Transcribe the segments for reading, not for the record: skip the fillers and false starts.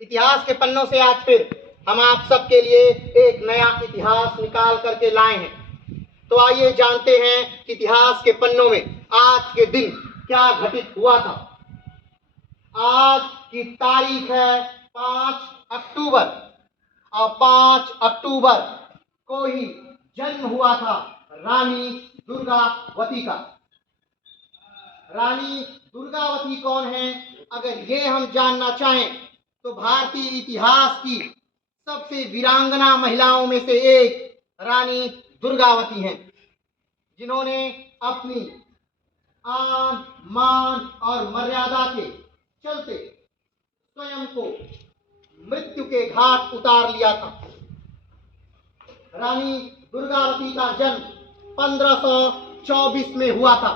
इतिहास के पन्नों से आज फिर हम आप सबके लिए एक नया इतिहास निकाल करके लाए हैं। तो आइए जानते हैं कि इतिहास के पन्नों में आज के दिन क्या घटित हुआ था। आज की तारीख है 5 अक्टूबर और 5 अक्टूबर को ही जन्म हुआ था रानी दुर्गावती का। रानी दुर्गावती कौन है, अगर ये हम जानना चाहें तो भारतीय इतिहास की सबसे वीरांगना महिलाओं में से एक रानी दुर्गावती हैं, जिन्होंने अपनी आन मान और मर्यादा के चलते स्वयं को मृत्यु के घाट उतार लिया था। रानी दुर्गावती का जन्म 1524 में हुआ था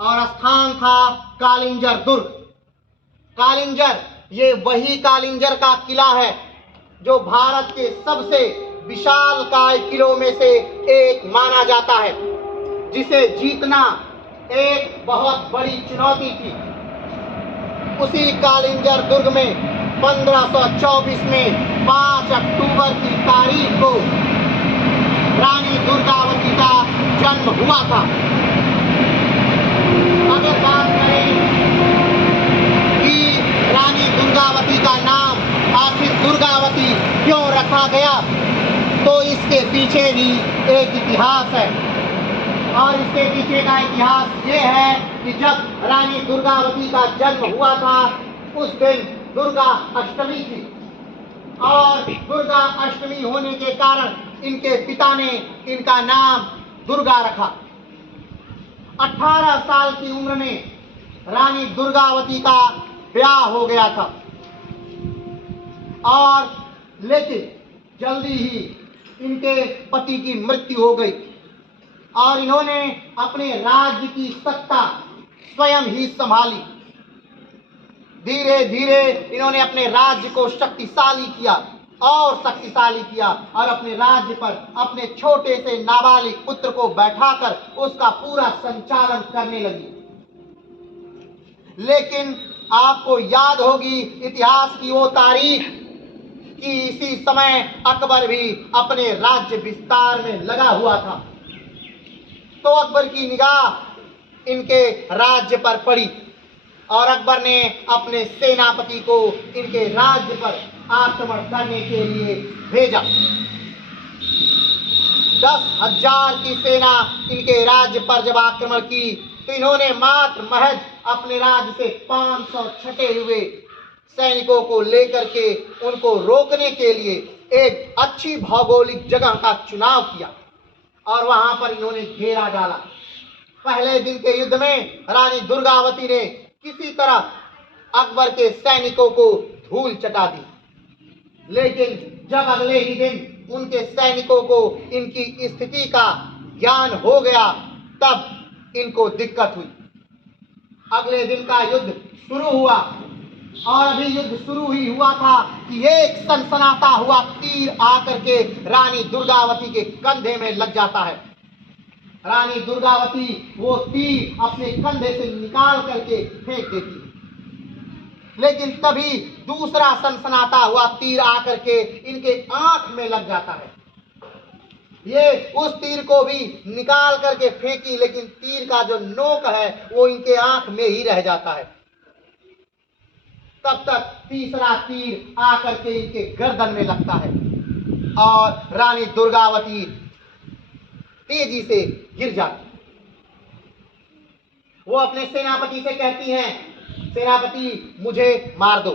और स्थान था कालिंजर दुर्ग। कालिंजर ये वही कालिंजर का किला है जो भारत के सबसे विशालकाय किलों में से एक माना जाता है, जिसे जीतना एक बहुत बड़ी चुनौती थी। उसी कालिंजर दुर्ग में 1524 में 5 अक्टूबर की तारीख को रानी दुर्गावती का जन्म हुआ था। अगर बात करें कि रानी दुर्गावती का नाम आखिर दुर्गावती क्यों रखा गया, तो इसके पीछे भी एक इतिहास है। और इसके पीछे का इतिहास ये है कि जब रानी दुर्गावती का जन्म हुआ था उस दिन दुर्गा अष्टमी थी और दुर्गा अष्टमी होने के कारण इनके पिता ने इनका नाम दुर्गा रखा। 18 साल की उम्र में रानी दुर्गावती का ब्याह हो गया था और लेकिन जल्दी ही इनके पति की मृत्यु हो गई और इन्होंने अपने राज्य की सत्ता स्वयं ही संभाली। धीरे धीरे इन्होंने अपने राज्य को शक्तिशाली किया और शक्तिशाली किया और अपने राज्य पर अपने छोटे से नाबालिग पुत्र को बैठाकर उसका पूरा संचालन करने लगी। लेकिन आपको याद होगी इतिहास की वो तारीख कि इसी समय अकबर भी अपने राज्य विस्तार में लगा हुआ था। तो अकबर की निगाह इनके राज्य पर पड़ी और अकबर ने अपने सेनापति को इनके राज्य पर आक्रमण करने के लिए भेजा। 10,000 की सेना इनके राज्य पर जब आक्रमण की तो इन्होंने मात्र महज अपने राज्य से 500 छटे हुए सैनिकों को लेकर के उनको रोकने के लिए एक अच्छी भौगोलिक जगह का चुनाव किया और वहां पर इन्होंने घेरा डाला। पहले दिन के युद्ध में रानी दुर्गावती ने किसी तरह अकबर के सैनिकों को धूल चटा दी, लेकिन जब अगले ही दिन उनके सैनिकों को इनकी स्थिति का ज्ञान हो गया तब इनको दिक्कत हुई। अगले दिन का युद्ध शुरू हुआ और अभी युद्ध शुरू ही हुआ था कि एक सनसनाता हुआ तीर आकर के रानी दुर्गावती के कंधे में लग जाता है। रानी दुर्गावती वो तीर अपने कंधे से निकाल करके फेंक देती है, लेकिन तभी दूसरा सनसनाता हुआ तीर आकर के इनके आंख में लग जाता है। ये उस तीर को भी निकाल करके फेंकी, लेकिन तीर का जो नोक है वो इनके आंख में ही रह जाता है। तब तक तीसरा तीर आकर के इनके गर्दन में लगता है और रानी दुर्गावती तेजी से गिर जाती। वो अपने सेनापति से कहती हैं, सेनापति मुझे मार दो,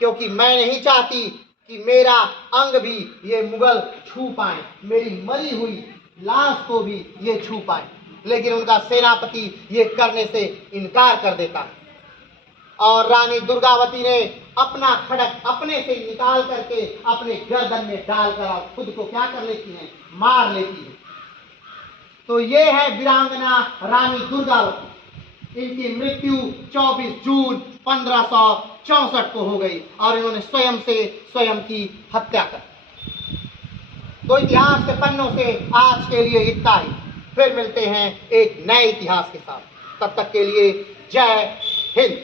क्योंकि मैं नहीं चाहती कि मेरा अंग भी ये मुगल छू पाए, मेरी मरी हुई लाश को भी ये छू पाए। लेकिन उनका सेनापति ये करने से इनकार कर देता है और रानी दुर्गावती ने अपना खड़क अपने से निकाल करके अपने गर्दन में डालकर खुद को क्या कर लेती हैं, मार लेती है। तो ये है वीरांगना रानी दुर्गावती। इनकी मृत्यु 24 जून 1564 को हो गई और इन्होंने स्वयं से स्वयं की हत्या कर। तो इतिहास के पन्नों से आज के लिए इतना ही। फिर मिलते हैं एक नए इतिहास के साथ। तब तक के लिए जय हिंद।